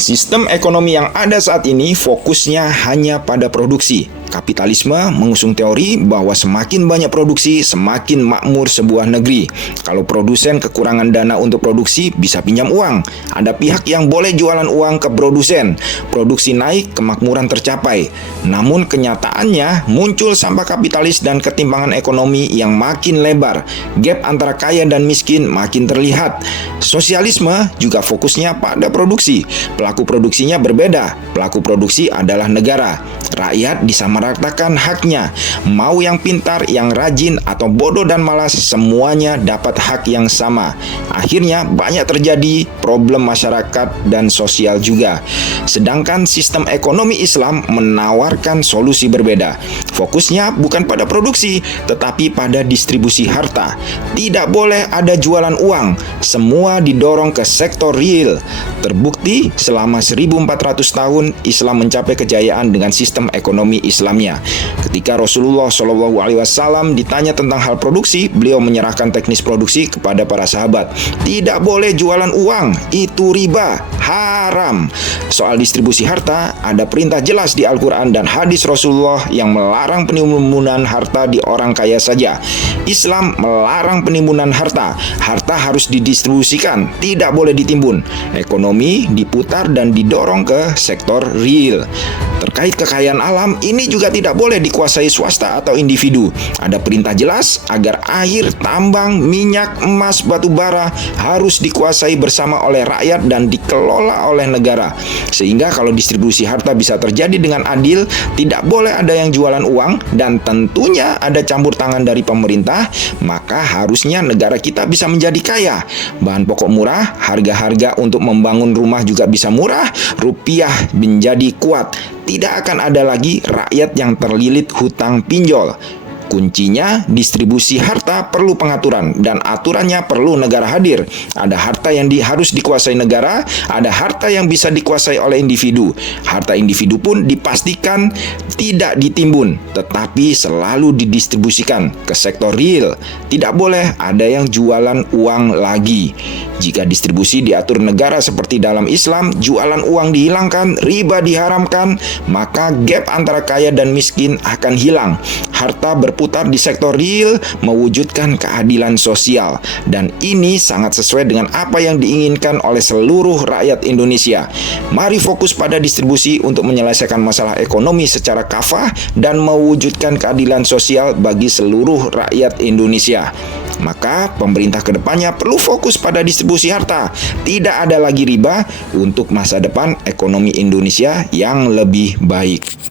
Sistem ekonomi yang ada saat ini fokusnya hanya pada produksi. Kapitalisme mengusung teori bahwa semakin banyak produksi, semakin makmur sebuah negeri. Kalau produsen kekurangan dana untuk produksi, bisa pinjam uang. Ada pihak yang boleh jualan uang ke produsen. Produksi naik, kemakmuran tercapai. Namun kenyataannya muncul sampah kapitalis dan ketimpangan ekonomi yang makin lebar. Gap antara kaya dan miskin makin terlihat. Sosialisme juga fokusnya pada produksi. Pelaku produksinya berbeda. Pelaku produksi adalah negara. Rakyat disamaratakan haknya. Mau yang pintar, yang rajin, atau bodoh dan malas, semuanya dapat hak yang sama. Akhirnya banyak terjadi problem masyarakat dan sosial juga. Sedangkan sistem ekonomi Islam menawarkan solusi berbeda. Fokusnya bukan pada produksi, tetapi pada distribusi harta. Tidak boleh ada jualan uang. Semua didorong ke sektor real. Terbukti selama 1400 tahun Islam mencapai kejayaan dengan sistem ekonomi Islamnya. Ketika Rasulullah SAW ditanya tentang hal produksi, beliau menyerahkan teknis produksi kepada para sahabat. Tidak boleh jualan uang, itu riba, haram. Soal distribusi harta, ada perintah jelas di Al-Quran dan hadis Rasulullah yang melarang penimbunan harta di orang kaya saja. Islam melarang penimbunan harta. Harta harus didistribusikan, tidak boleh ditimbun. Ekonomi diputar dan didorong ke sektor real. Terkait kekayaan alam, ini juga tidak boleh dikuasai swasta atau individu. Ada perintah jelas agar air, tambang, minyak, emas, batu bara harus dikuasai bersama oleh rakyat dan dikelola oleh negara. Sehingga kalau distribusi harta bisa terjadi dengan adil, tidak boleh ada yang jualan uang, dan tentunya ada campur tangan dari pemerintah, maka harusnya negara kita bisa menjadi kaya. Bahan pokok murah, harga-harga untuk membangun rumah juga bisa murah, rupiah menjadi kuat. Tidak akan ada lagi rakyat yang terlilit hutang pinjol. Kuncinya, distribusi harta perlu pengaturan, dan aturannya perlu negara hadir. Ada harta yang harus dikuasai negara, ada harta yang bisa dikuasai oleh individu. Harta individu pun dipastikan tidak ditimbun, tetapi selalu didistribusikan ke sektor real. Tidak boleh ada yang jualan uang lagi. Jika distribusi diatur negara seperti dalam Islam, jualan uang dihilangkan, riba diharamkan, maka gap antara kaya dan miskin akan hilang. Harta berputar di sektor real, mewujudkan keadilan sosial. Dan ini sangat sesuai dengan apa yang diinginkan oleh seluruh rakyat Indonesia. Mari fokus pada distribusi untuk menyelesaikan masalah ekonomi secara kafah dan mewujudkan keadilan sosial bagi seluruh rakyat Indonesia. Maka pemerintah kedepannya perlu fokus pada distribusi harta. Tidak ada lagi riba untuk masa depan ekonomi Indonesia yang lebih baik.